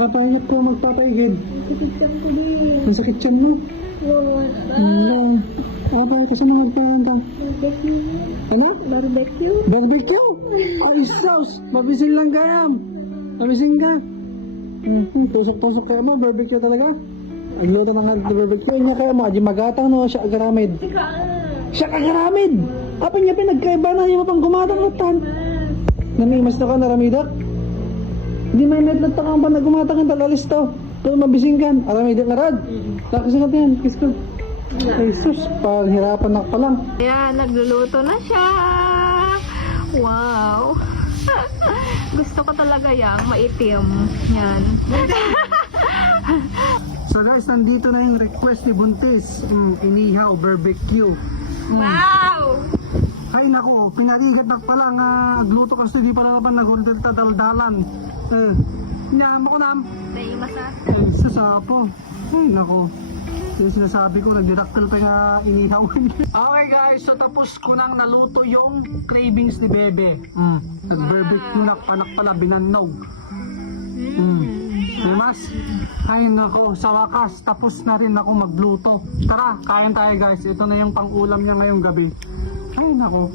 Papahingat ko magpapaigid. Sakit lang ko din. Ang sakit yan mo. Wala. Bakit kasi magpapahingat ka? Barbecue. Ano? Barbecue. Barbecue! Ay, sauce! Mabising lang kayam! Mabising ka! Tusok-tusok kayo mo, barbecue talaga? Ang luto ng barbecue niya kayo mo, di magatang no, siya agaramid. Siya agaramid! Apa niya pinagkaiba na yung pang gumatang natan? Namimas na ka, naramidak? Di may netlat ka pa na gumatang ang talalis to. Kung mabising kan, aramidak na rad. Lakasingat yan, kiss ko. Ay sus, pahirapan na pa lang. Ayan, nagluluto na siya. Wow. Gusto ko talaga yan, maitim. Yan. So guys, nandito na yung request ni Buntis. Inihaw, barbecue. Wow! Ay nako, pinaligat na pala nga agluto kasi di pala naman nagundal ta daldalan. Nyan mo ko na. May masas. Sasapo. Ay nako. Yung sinasabi ko, nagdidaktal pa nga inihaw. Okay guys, so tapos ko nang naluto yung cravings ni Bebe. Nag-barbecue na, panak pala, binanog. Mas, ay nako, sa wakas, tapos na rin ako magluto. Tara, kain tayo guys. Ito na yung pang-ulam niya ngayong gabi. Ay nako.